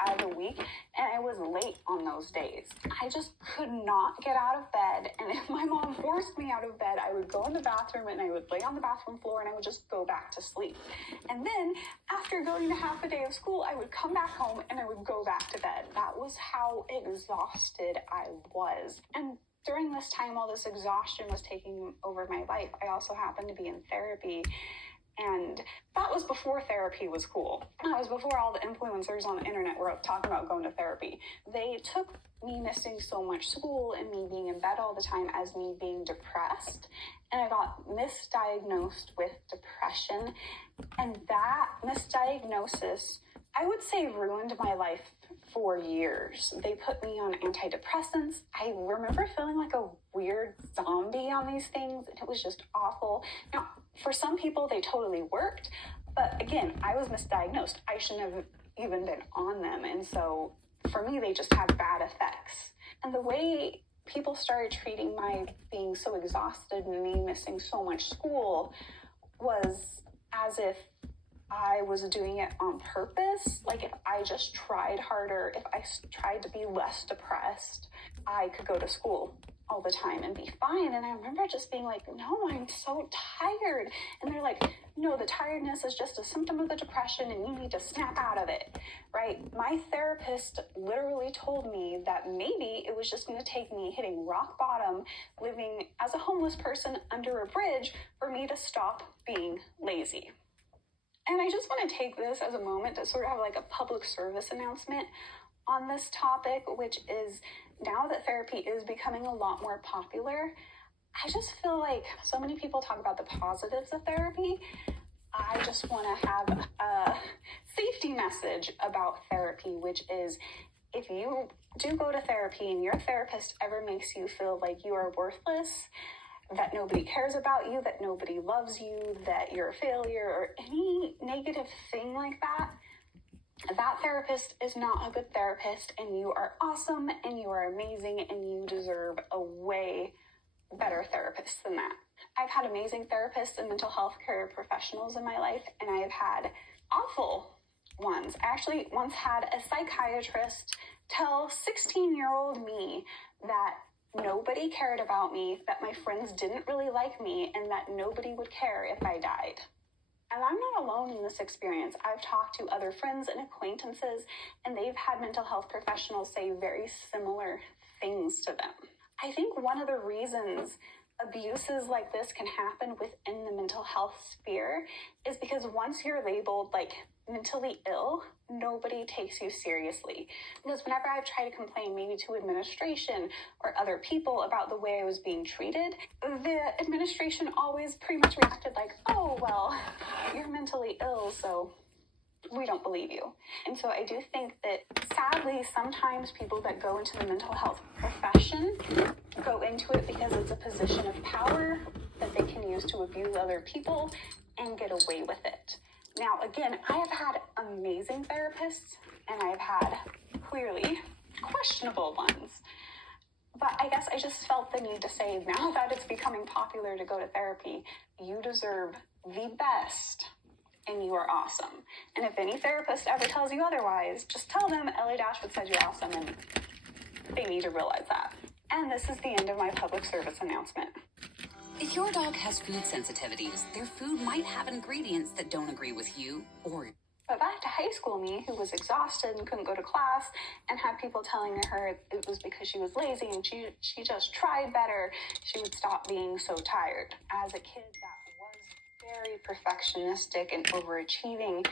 out of the week, and I was late on those days. I just could not get out of bed, and if my mom forced me out of bed, I would go in the bathroom and I would lay on the bathroom floor and I would just go back to sleep. And then after going to half a day of school, I would come back home and I would go back to bed. That was how exhausted I was. And during this time, while this exhaustion was taking over my life, I also happened to be in therapy. And that was before therapy was cool. That was before all the influencers on the internet were talking about going to therapy. They took me missing so much school and me being in bed all the time as me being depressed. And I got misdiagnosed with depression. And that misdiagnosis, I would say, ruined my life for years. They put me on antidepressants. I remember feeling like a weird zombie on these things, and it was just awful. Now, for some people, they totally worked, but again, I was misdiagnosed. I shouldn't have even been on them, and so for me, they just had bad effects. And the way people started treating my being so exhausted and me missing so much school was as if I was doing it on purpose. Like if I just tried harder, if I tried to be less depressed, I could go to school all the time and be fine. And I remember just being like, no, I'm so tired. And they're like, no, the tiredness is just a symptom of the depression and you need to snap out of it, right? My therapist literally told me that maybe it was just going to take me hitting rock bottom, living as a homeless person under a bridge for me to stop being lazy. And I just want to take this as a moment to sort of have like a public service announcement on this topic, which is now that therapy is becoming a lot more popular, I just feel like so many people talk about the positives of therapy. I just want to have a safety message about therapy, which is if you do go to therapy and your therapist ever makes you feel like you are worthless, that nobody cares about you, that nobody loves you, that you're a failure, or any negative thing like that, that therapist is not a good therapist, and you are awesome, and you are amazing, and you deserve a way better therapist than that. I've had amazing therapists and mental health care professionals in my life, and I have had awful ones. I actually once had a psychiatrist tell 16-year-old me that nobody cared about me, that my friends didn't really like me, and that nobody would care if I died. And I'm not alone in this experience. I've talked to other friends and acquaintances, and they've had mental health professionals say very similar things to them. I think one of the reasons abuses like this can happen within the mental health sphere is because once you're labeled like mentally ill, nobody takes you seriously. Because whenever I've tried to complain maybe to administration or other people about the way I was being treated, the administration always pretty much reacted like, oh, well, you're mentally ill, so we don't believe you. And so I do think that sadly, sometimes people that go into the mental health profession go into it because it's a position of power that they can use to abuse other people and get away with it. Now, again, I have had amazing therapists and I've had clearly questionable ones. But I guess I just felt the need to say, now that it's becoming popular to go to therapy, you deserve the best. And you are awesome. And if any therapist ever tells you otherwise, just tell them Ellie Dashwood says you're awesome, and they need to realize that. And this is the end of my public service announcement. If your dog has food sensitivities, their food might have ingredients that don't agree with you or... But back to high school me, who was exhausted and couldn't go to class and had people telling her it was because she was lazy and she just tried better, she would stop being so tired. As a kid that was very perfectionistic and overachieving,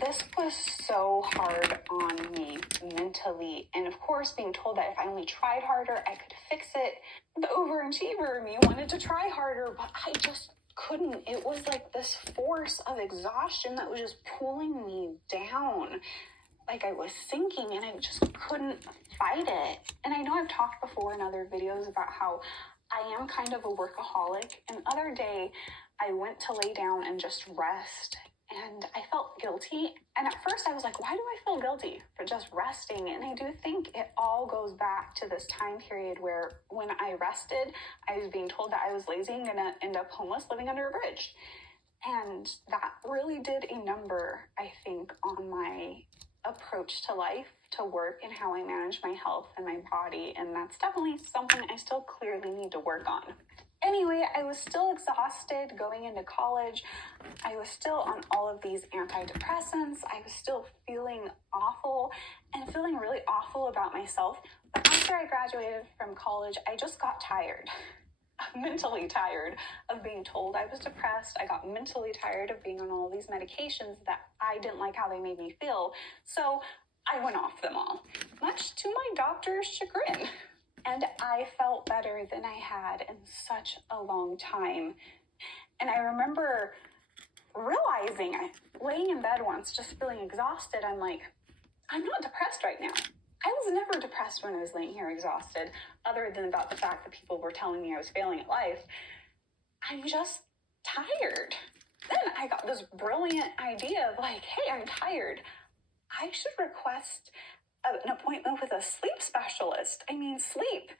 this was so hard on me mentally. And of course, being told that if I only tried harder, I could fix it. The overachiever in me wanted to try harder, but I just couldn't. It was like this force of exhaustion that was just pulling me down. Like I was sinking and I just couldn't fight it. And I know I've talked before in other videos about how I am kind of a workaholic. And the other day, I went to lay down and just rest. And I felt guilty. And at first I was like, why do I feel guilty for just resting? And I do think it all goes back to this time period where when I rested, I was being told that I was lazy and gonna end up homeless living under a bridge. And that really did a number, I think, on my approach to life, to work, and how I manage my health and my body. And that's definitely something I still clearly need to work on. Anyway, I was still exhausted going into college. I was still on all of these antidepressants. I was still feeling awful and feeling really awful about myself. But after I graduated from college, I just got tired. Mentally tired of being told I was depressed. I got mentally tired of being on all these medications that I didn't like how they made me feel. So I went off them all, much to my doctor's chagrin. And I felt better than I had in such a long time. And I remember realizing, laying in bed once, just feeling exhausted. I'm like, I'm not depressed right now. I was never depressed when I was laying here exhausted, other than about the fact that people were telling me I was failing at life. I'm just tired. Then I got this brilliant idea of like, hey, I'm tired. I should request an appointment with a sleep specialist. I mean, sleep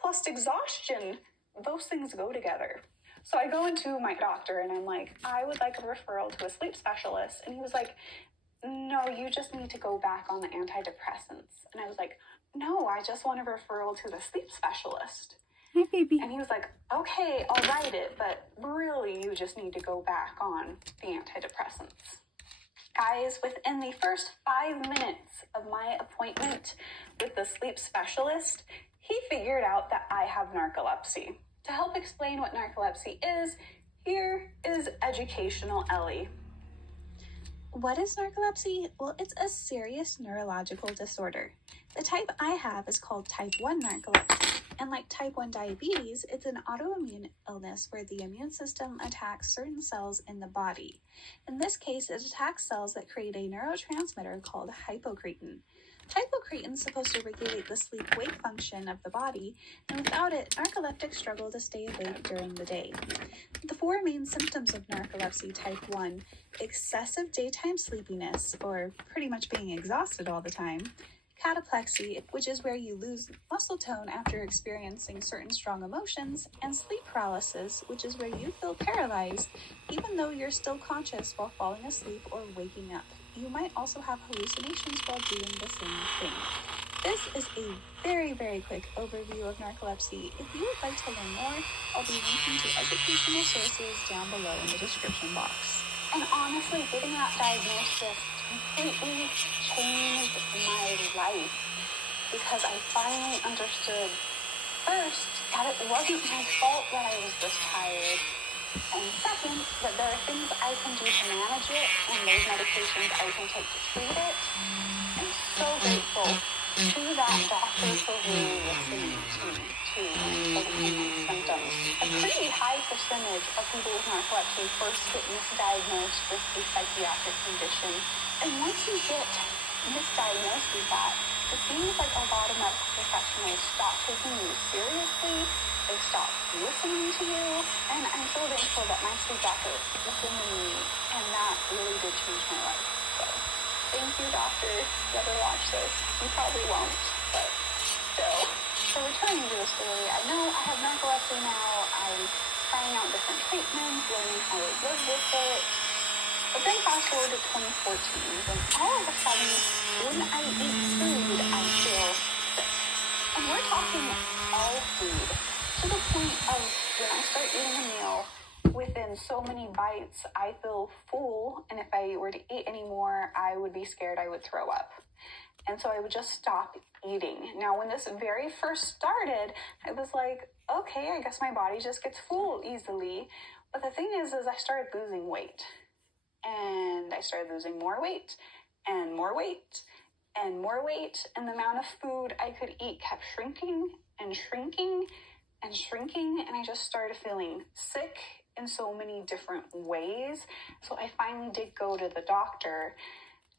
plus exhaustion, those things go together. So I go into my doctor and I'm like, I would like a referral to a sleep specialist. And he was like, no, you just need to go back on the antidepressants. And I was like, no, I just want a referral to the sleep specialist. Hi, baby. And he was like, okay, I'll write it, but really you just need to go back on the antidepressants. Guys, within the first 5 minutes of my appointment with the sleep specialist, he figured out that I have narcolepsy. To help explain what narcolepsy is, here is Educational Ellie. What is narcolepsy? Well, it's a serious neurological disorder. The type I have is called type 1 narcolepsy. And like type 1 diabetes, it's an autoimmune illness where the immune system attacks certain cells in the body. In this case, it attacks cells that create a neurotransmitter called hypocretin. Hypocretin is supposed to regulate the sleep-wake function of the body, and without it, narcoleptics struggle to stay awake during the day. The 4 main symptoms of narcolepsy type 1, excessive daytime sleepiness, or pretty much being exhausted all the time, cataplexy, which is where you lose muscle tone after experiencing certain strong emotions, and sleep paralysis, which is where you feel paralyzed even though you're still conscious while falling asleep or waking up. You might also have hallucinations while doing the same thing. This is a very, very quick overview of narcolepsy. If you would like to learn more, I'll be linking to educational sources down below in the description box. And honestly, getting that diagnosis completely changed my life because I finally understood, first, that it wasn't my fault that I was just tired. And second, that there are things I can do to manage it and those medications I can take to treat it. I'm so grateful to that doctor for really listening to me, to overcome my symptoms. A pretty high percentage of people with narcolepsy first get misdiagnosed with a psychiatric condition. And once you get misdiagnosed with that, it seems like a lot of medical professionals stop taking you seriously. They stop listening to you, and I'm so thankful that my sleep doctor listened to me, and that really did change my life. So, thank you, doctor. If you ever watch this, you probably won't, but still. So returning to the story, I know I have narcolepsy now. I'm trying out different treatments, learning how to live with it. But then fast forward to 2014, when all of a sudden, when I eat food, I feel sick. And we're talking all food. To the point of when I start eating a meal, within so many bites, I feel full. And if I were to eat any more, I would be scared I would throw up. And so I would just stop eating. Now, when this very first started, I was like, okay, I guess my body just gets full easily. But the thing is I started losing weight. And I started losing more weight and more weight and more weight. And the amount of food I could eat kept shrinking and shrinking and shrinking, and I just started feeling sick in so many different ways. So I finally did go to the doctor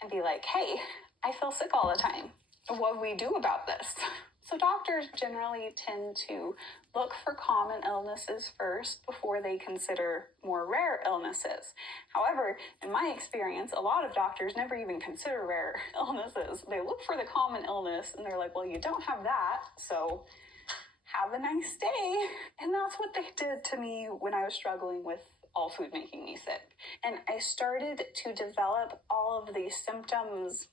and be like, hey, I feel sick all the time. What do we do about this? So doctors generally tend to look for common illnesses first before they consider more rare illnesses. However, in my experience, a lot of doctors never even consider rare illnesses. They look for the common illness and they're like, well, you don't have that, so have a nice day. And that's what they did to me when I was struggling with all food making me sick. And I started to develop all of these symptoms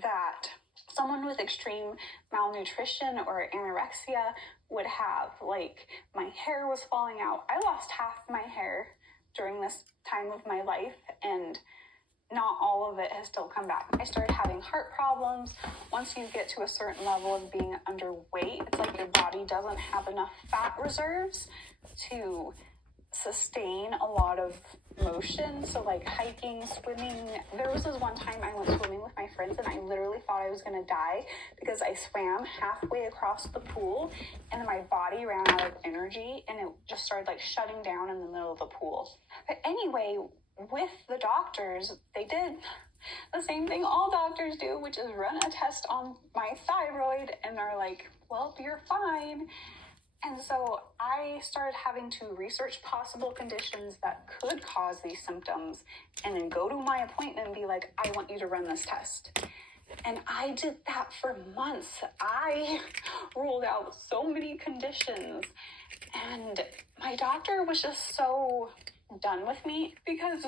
that someone with extreme malnutrition or anorexia would have. Like, my hair was falling out. I lost half my hair during this time of my life, and not all of it has still come back. I started having heart problems. Once you get to a certain level of being underweight, it's like your body doesn't have enough fat reserves to sustain a lot of motion. So like hiking, swimming. There was this one time I went swimming with my friends and I literally thought I was going to die because I swam halfway across the pool and my body ran out of energy and it just started like shutting down in the middle of the pool. But anyway, with the doctors, they did the same thing all doctors do, which is run a test on my thyroid and are like, well, you're fine. And so I started having to research possible conditions that could cause these symptoms and then go to my appointment and be like, I want you to run this test. And I did that for months. I ruled out so many conditions. And my doctor was just so done with me because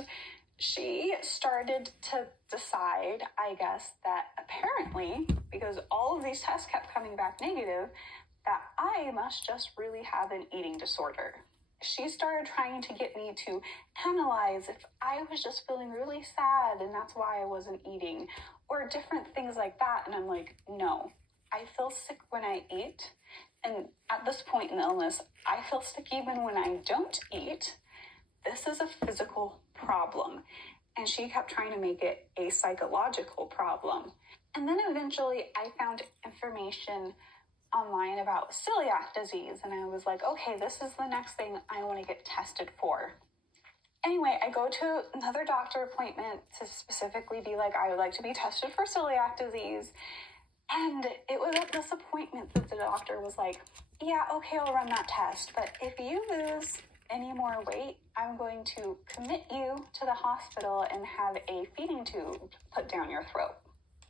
she started to decide, I guess, that apparently, because all of these tests kept coming back negative, that I must just really have an eating disorder. She started trying to get me to analyze if I was just feeling really sad and that's why I wasn't eating, or different things like that. And I'm like, no, I feel sick when I eat. And at this point in the illness, I feel sick even when I don't eat. This is a physical problem. And she kept trying to make it a psychological problem. And then eventually I found information online about celiac disease, and I was like, okay, this is the next thing I want to get tested for. Anyway, I go to another doctor appointment to specifically be like, I would like to be tested for celiac disease. And it was at this appointment that the doctor was like, yeah, okay, I'll run that test, but if you lose any more weight, I'm going to commit you to the hospital and have a feeding tube put down your throat.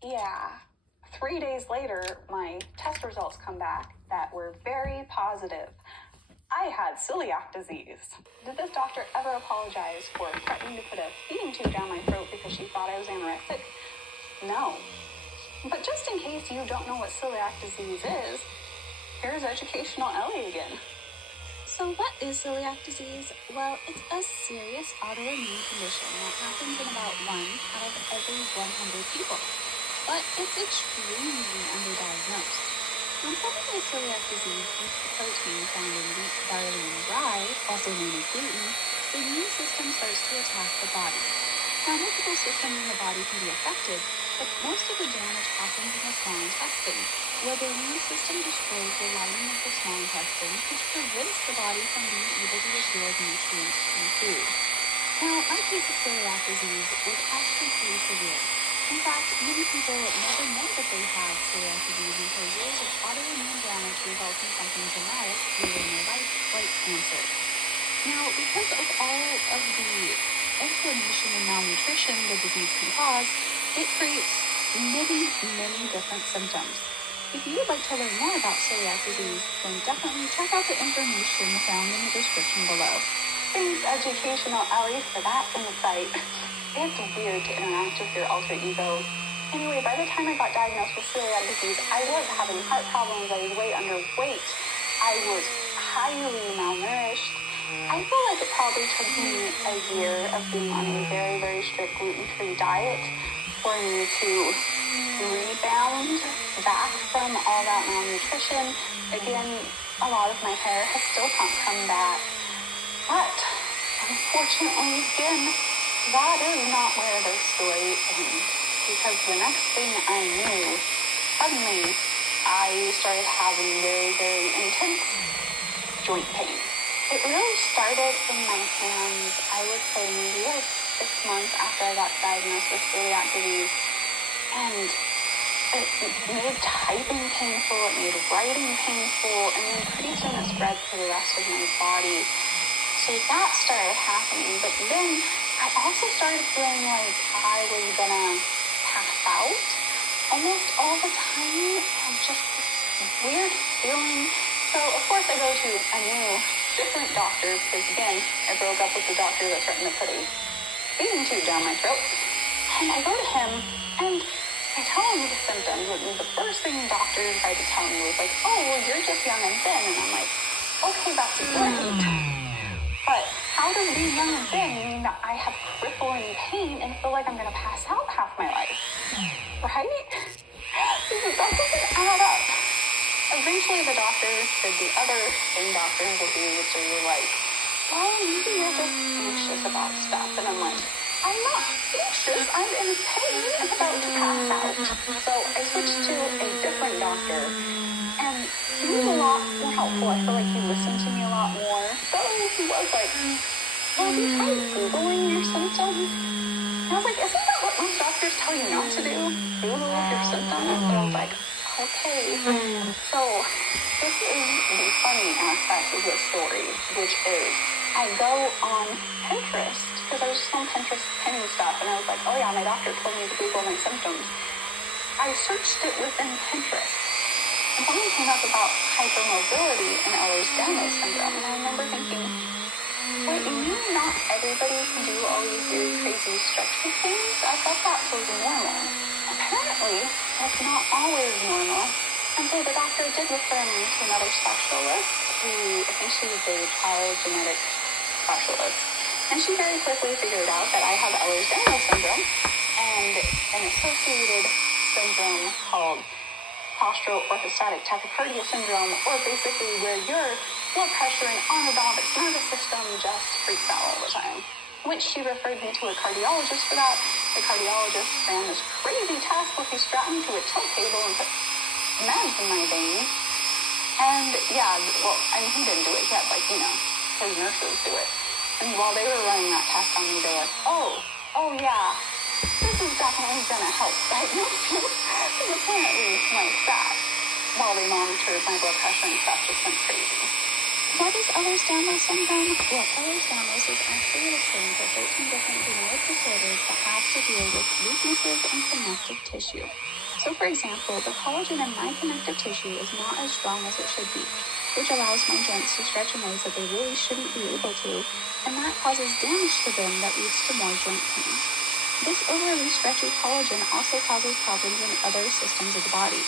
Yeah. 3 days later, my test results come back that were very positive. I had celiac disease. Did this doctor ever apologize for threatening to put a feeding tube down my throat because she thought I was anorexic? No. But just in case you don't know what celiac disease is, here's Educational Ellie again. So what is celiac disease? Well, it's a serious autoimmune condition that happens in about 1 out of every 100 people. But it's extremely underdiagnosed. When someone has celiac disease eats the protein found in wheat, barley, and rye, also known as gluten, the immune system starts to attack the body. Now, multiple systems in the body can be affected, but most of the damage happens in the small intestine, where the immune system destroys the lining of the small intestine, which prevents the body from being able to absorb nutrients from food. Now, my case of celiac disease was actually pretty severe. In fact, many people never know that they have celiac disease until years of autoimmune damage results in something dramatic later in their life, like cancer. Now, because of all of the inflammation and malnutrition the disease can cause, it creates many different symptoms. If you would like to learn more about celiac disease, then definitely check out the information found in the description below. Thanks, Educational Ellie, for that insight. It's weird to interact with your alter ego. Anyway, by the time I got diagnosed with celiac disease, I was having heart problems, I was way underweight, I was highly malnourished. I feel like it probably took me a year of being on a very strict gluten-free diet for me to rebound back from all that malnutrition. Again, a lot of my hair has still come back. But, unfortunately, again, that is not where the story ends, because the next thing I knew, suddenly, I started having very intense joint pain. It really started in my hands, I would say maybe like 6 months after I got diagnosed with celiac disease, and it made typing painful, it made writing painful, and then pretty soon it spread to the rest of my body. So that started happening, but then I also started feeling like I was gonna pass out almost all the time, and just this weird feeling. So of course I go to a new, different doctor, because again, I broke up with the doctor that threatened to put a feeding tube down my throat. And I go to him, and I tell him the symptoms, and the first thing doctors tried to tell me was like, oh, well, you're just young and thin. And I'm like, okay, that's great. But how does being young and thin mean that I have crippling pain and feel like I'm going to pass out half my life? Right? That doesn't add up. Eventually the doctors did the other thing doctors will do, which is like, well, maybe you're just anxious about stuff. And I'm like, I'm not anxious. I'm in pain and about to pass out. So I switched to a different doctor. And he was a lot more helpful. I feel like he listened to me a lot more. So he was like, well, have you tried Googling your symptoms? And I was like, isn't that what most doctors tell you not to do? Google your symptoms? And I was like, okay. So this is the funny aspect of the story, which is I go on Pinterest, because I was just on Pinterest pinning stuff, and I was like, oh yeah, my doctor told me to Google my symptoms. I searched it within Pinterest, and something came up about hypermobility and Ehlers-Danlos syndrome, and I remember thinking, wait, you mean not everybody can do all these weird, crazy stretching things? I thought that was normal. Apparently, that's not always normal. And so the doctor did refer me to another specialist who essentially is a child genetic specialist. And she very quickly figured out that I have Ehlers-Danlos syndrome and an associated syndrome called postural orthostatic tachycardia syndrome, or basically where your blood pressure and autonomic nervous system just freaks out all the time. Which she referred me to a cardiologist for that. The cardiologist ran this crazy test where he strapped me to a tilt table and put meds in my veins. And yeah, well, I mean, he didn't do it. He had, like, you know, his nurses do it. And while they were running that test on me, they were like, oh yeah, this is definitely gonna help diagnose you. Because apparently, like that, while they monitored my blood pressure and stuff, just went crazy. What is Ehlers-Danlos syndrome? Well, Ehlers-Danlos is actually the term for 13 different genetic disorders that have to deal with weaknesses in connective tissue. So, for example, the collagen in my connective tissue is not as strong as it should be, which allows my joints to stretch in ways that they really shouldn't be able to, and that causes damage to them that leads to more joint pain. This overly stretchy collagen also causes problems in other systems of the body.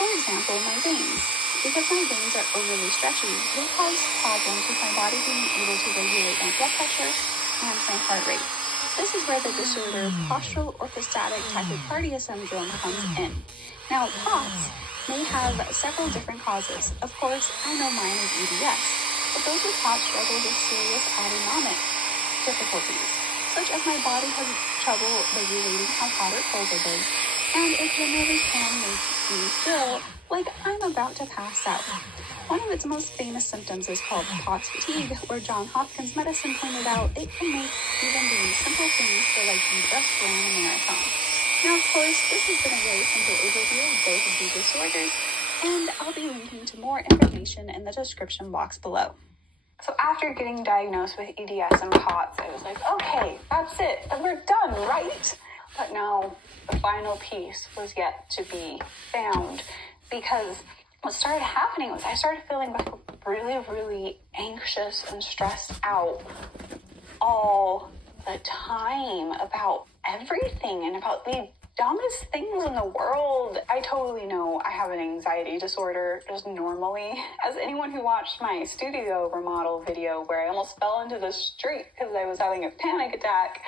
For example, my veins. Because my veins are overly stretchy, they cause problems with my body being able to regulate my blood pressure and my heart rate. This is where the disorder postural orthostatic tachycardia syndrome comes in. Now, POTS may have several different causes. Of course, I know mine is EDS, but those with POTS struggle with serious autonomic difficulties, such as my body has trouble regulating how hot or cold it is, and it generally can make me feel like I'm about to pass out. One of its most famous symptoms is called POTS fatigue, where Johns Hopkins Medicine pointed out it can make even doing simple things feel like you just ran a marathon. Now, of course, this has been a very simple overview of both of these disorders, and I'll be linking to more information in the description box below. So after getting diagnosed with EDS and POTS, I was like, okay, that's it, we're done, right? But no, the final piece was yet to be found, because what started happening was I started feeling really, really anxious and stressed out all the time about everything and about the dumbest things in the world. I totally know I have an anxiety disorder just normally. As anyone who watched my studio remodel video where I almost fell into the street because I was having a panic attack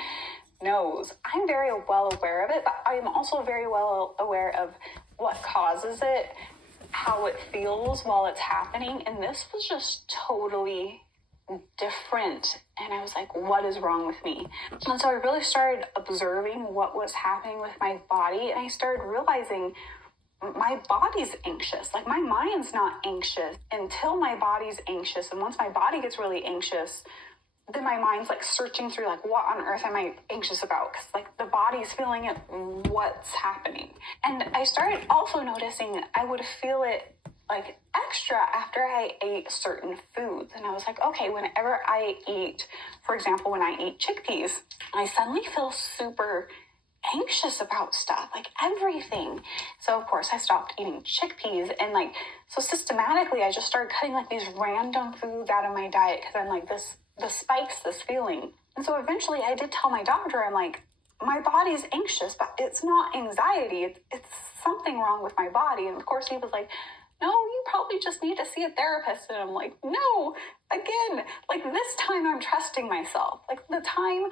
knows, I'm very well aware of it, but I'm also very well aware of what causes it, how it feels while it's happening, and this was just totally different. And I was like, what is wrong with me? And so I really started observing what was happening with my body, and I started realizing my body's anxious. Like, my mind's not anxious until my body's anxious, and once my body gets really anxious, then my mind's like searching through, like, what on earth am I anxious about? Because, like, the body's feeling it, what's happening? And I started also noticing I would feel it like extra after I ate certain foods. And I was like, okay, whenever I eat, for example, when I eat chickpeas, I suddenly feel super anxious about stuff, like everything. So of course I stopped eating chickpeas, and like, so systematically I just started cutting like these random foods out of my diet because I'm like, this spikes this feeling. And so eventually I did tell my doctor, I'm like, my body's anxious, but it's not anxiety. It's something wrong with my body. And of course, he was like, no, you probably just need to see a therapist. And I'm like, no, again, like this time I'm trusting myself. Like the time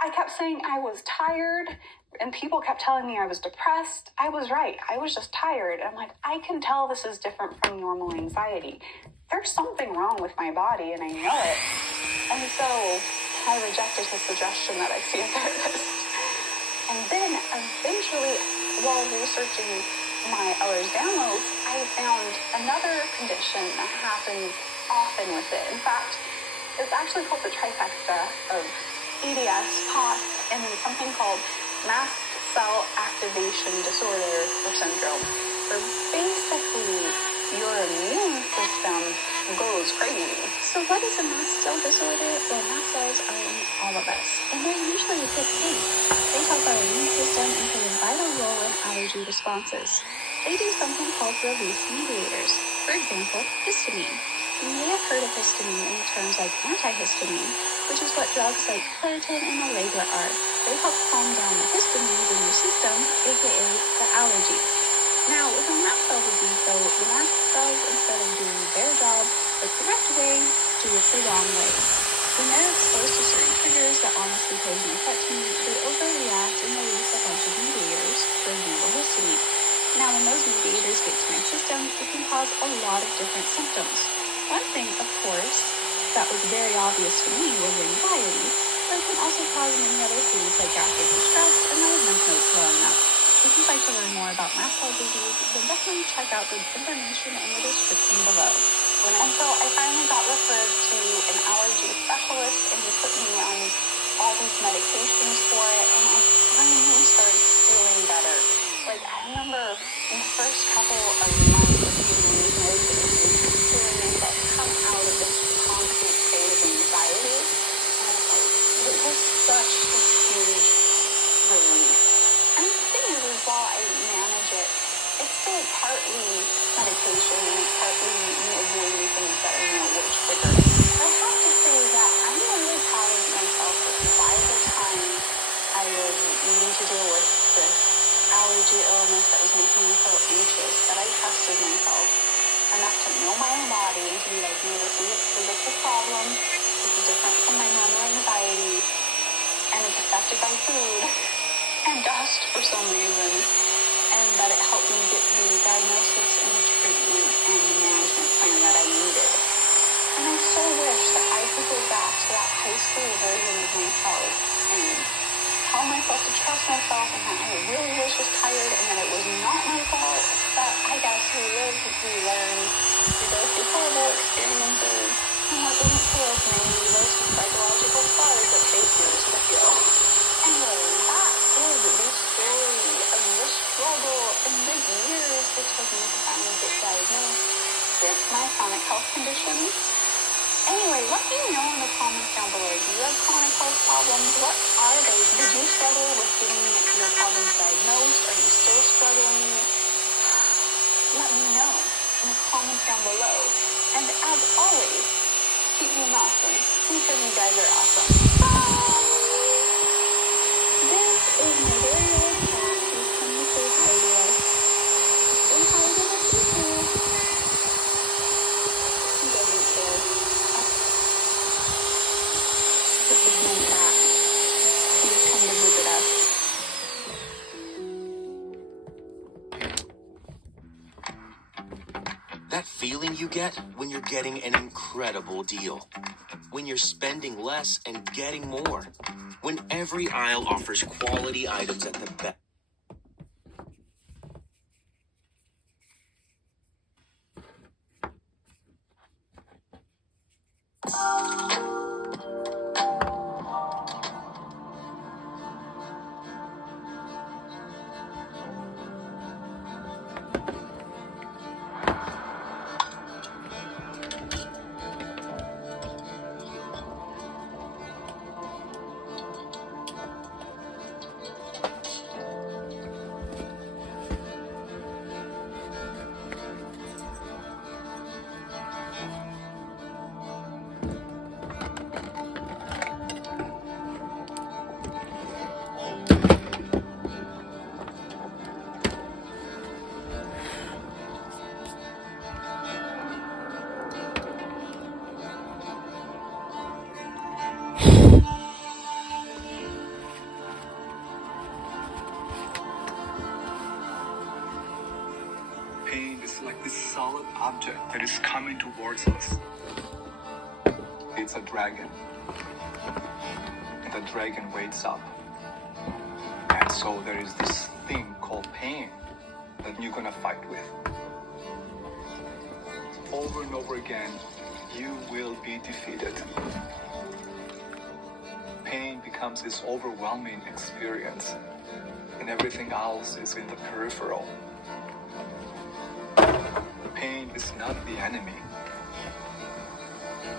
I kept saying I was tired and people kept telling me I was depressed, I was right. I was just tired. I'm like, I can tell this is different from normal anxiety. There's something wrong with my body and I know it. And so I rejected his suggestion that I see a therapist. And then eventually, while researching my Ehlers-Danlos, I found another condition that happens often with it. In fact, it's actually called the trifecta of EDS, POTS, and then something called mast cell activation disorder or syndrome. So basically, your immune system goes crazy. So what is a mast cell disorder? Well, mast cells are in all of us, and they're usually a good thing. They help our immune system and play a vital role in allergy responses. They do something called release mediators. For example, histamine. You may have heard of histamine in terms like antihistamine, which is what drugs like Claritin and Allegra are. They help calm down the histamines in your system, aka the allergies. Now, with a mast cell disease, though, the mast cells, instead of doing their job the correct way, do it the wrong way. When they're exposed to certain triggers that honestly pose no threat to me, they overreact and release a bunch of mediators, for example, histamine. Now, when those mediators get to my system, it can cause a lot of different symptoms. One thing, of course, that was very obvious to me was anxiety, but it can also cause many other things like gastric distress and my lymph nodes swelling up. If you'd like to learn more about mast cell disease, then definitely check out the information in the description below. And so I finally got referred to an allergy specialist, and he put me on all these medications for it, and I finally started feeling better. Like, I remember in the first couple of months of being on these medications, feeling myself come out of this constant state of anxiety, and I was like, it was such a huge relief. And the thing is while I manage it, it's still partly medication and it's partly me avoiding things that I know will trigger it. I have to say that I'm really proud of myself that by the time I was needing to deal with this allergy illness that was making me so anxious, that I trusted myself enough to know my own body and to be like, no, this is a physical problem, this is different from my normal anxiety, and it's affected by food and dust for some reason, and that it helped me get the diagnosis and the treatment and the management plan that I needed. And I so wish that I could go back to that high school version of myself and tell myself to trust myself and that I really was just tired and that it was not my fault. But I guess we live, we learn, we go through horrible experiences, and what doesn't kill us may leave us with psychological scars that take years to heal. Anyway, that is the story of the struggle and the years it took me to finally get diagnosed with my chronic health conditions. Anyway, let me know in the comments down below. Do you have chronic health problems? What are they? Did you struggle with getting your problems diagnosed? Are you still struggling? Let me know in the comments down below. And as always, keep being awesome because you guys are awesome. Bye! This is my very old cat who's come to say hi to us. Say hi to the people. He doesn't care. This is my cat. He's come to visit us. That feeling you get when you're getting an incredible deal. When you're spending less and getting more. When every aisle offers quality items at the best. Pain is like this solid object that is coming towards us. It's a dragon. The dragon wakes up. And so there is this thing called pain that you're gonna fight with. Over and over again, you will be defeated. Pain becomes this overwhelming experience, and everything else is in the peripheral. Pain is not the enemy.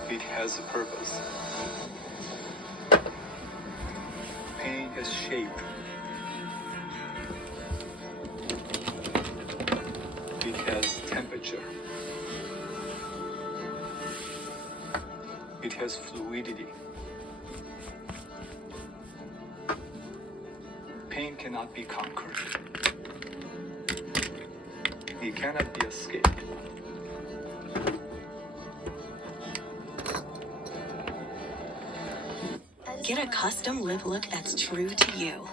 It has a purpose. Pain has shape. It has temperature. It has fluidity. Pain cannot be conquered. It cannot be escaped. Get a custom lip look that's true to you.